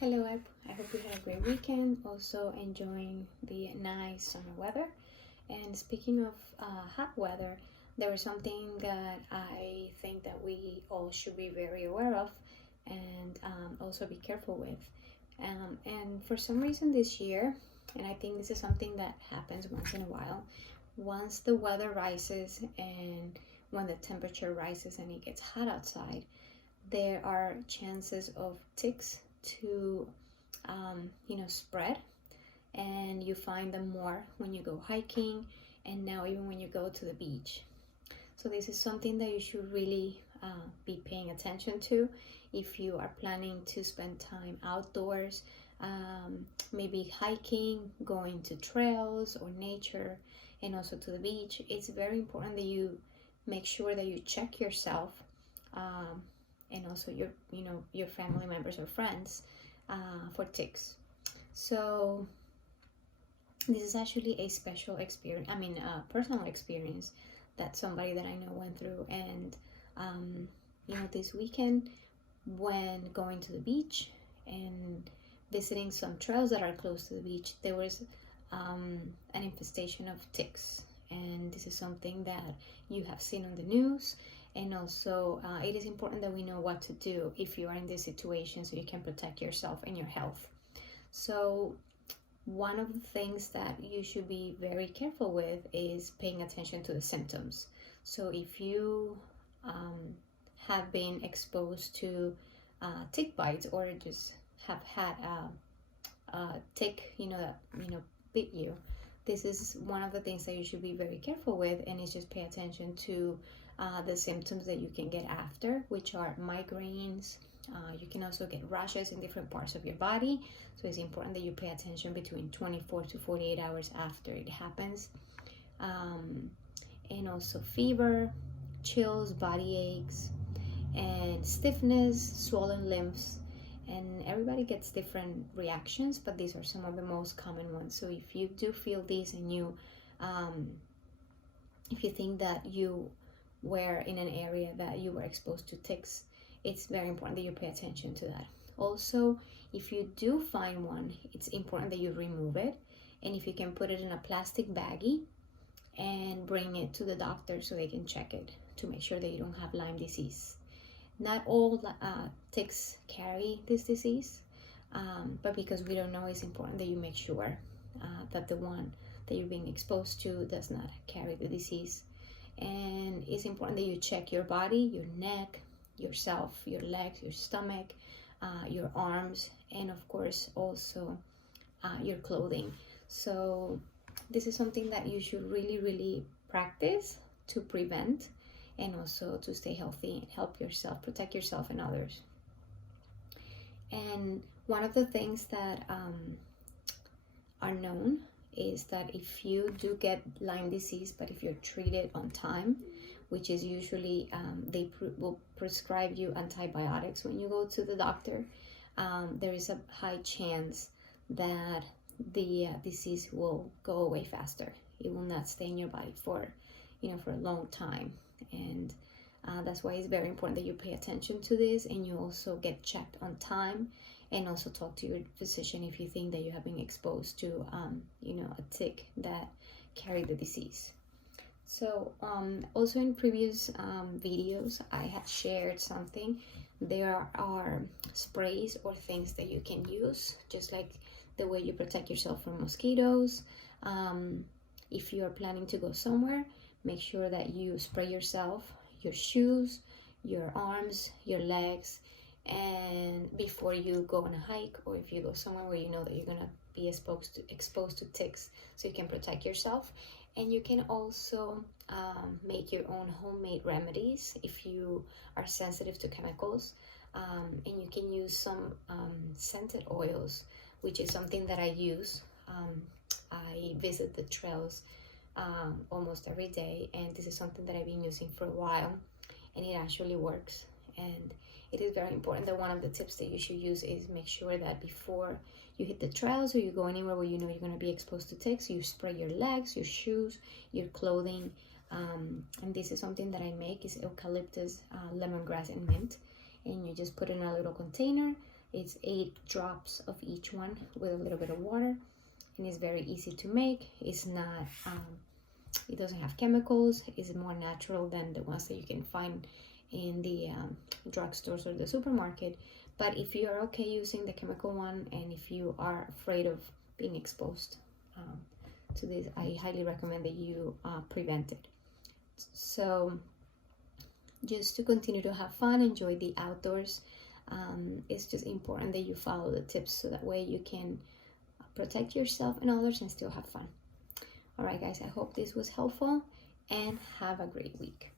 Hello, I hope you had a great weekend. Also enjoying the nice summer weather. And speaking of hot weather, there was something that I think that we all should be very aware of and also be careful with. And for some reason this year, and I think this is something that happens once in a while, once the weather rises and when the temperature rises and it gets hot outside, there are chances of ticks to spread, and you find them more when you go hiking and now even when you go to the beach. So this is something that you should really be paying attention to if you are planning to spend time outdoors, maybe hiking, going to trails or nature, and also to the beach. It's very important that you make sure that you check yourself, and also your family members or friends for ticks. So this is actually a special experience, a personal experience that somebody that I know went through. And this weekend, when going to the beach and visiting some trails that are close to the beach, there was an infestation of ticks. And this is something that you have seen on the news. And also, it is important that we know what to do if you are in this situation so you can protect yourself and your health. So one of the things that you should be very careful with is paying attention to the symptoms. So if you have been exposed to tick bites or just have had a tick, that bit you, this is one of the things that you should be very careful with, and it's just pay attention to the symptoms that you can get after, which are migraines. You can also get rashes in different parts of your body, so it's important that you pay attention between 24 to 48 hours after it happens. And also fever, chills, body aches, and stiffness, swollen limbs. And everybody gets different reactions, but these are some of the most common ones. So if you do feel these and if you think that you were in an area that you were exposed to ticks, it's very important that you pay attention to that. Also, if you do find one, it's important that you remove it. And if you can, put it in a plastic baggie and bring it to the doctor so they can check it to make sure that you don't have Lyme disease. Not all ticks carry this disease, but because we don't know, it's important that you make sure that the one that you're being exposed to does not carry the disease. And it's important that you check your body, your neck, yourself, your legs, your stomach, your arms, and of course also your clothing. So this is something that you should really practice to prevent and also to stay healthy and help yourself, protect yourself and others. And one of the things that are known is that if you do get Lyme disease, but if you're treated on time, which is usually they will prescribe you antibiotics when you go to the doctor, there is a high chance that the disease will go away faster. It will not stay in your body for a long time. And that's why it's very important that you pay attention to this, and you also get checked on time, and also talk to your physician if you think that you have been exposed to a tick that carry the disease. So also in previous videos I had shared something. There are sprays or things that you can use, just like the way you protect yourself from mosquitoes. If you are planning to go somewhere, make sure that you spray yourself, your shoes, your arms, your legs, and before you go on a hike, or if you go somewhere where you know that you're gonna be exposed to ticks, so you can protect yourself. And you can also make your own homemade remedies if you are sensitive to chemicals, and you can use some scented oils, which is something that I use. I visit the trails almost every day, and this is something that I've been using for a while, and it actually works. And it is very important that one of the tips that you should use is make sure that before you hit the trails or you go anywhere where you know you're going to be exposed to ticks, you spray your legs, your shoes, your clothing. And this is something that I make, is eucalyptus, lemongrass, and mint. And you just put it in a little container, It's 8 drops of each one with a little bit of water, and it's very easy to make. It's not, it doesn't have chemicals. It's more natural than the ones that you can find in the drugstores or the supermarket. But if you are okay using the chemical one, and if you are afraid of being exposed to this, I highly recommend that you prevent it. So just to continue to have fun, enjoy the outdoors. It's just important that you follow the tips so that way you can protect yourself and others and still have fun. All right, guys, I hope this was helpful, and have a great week.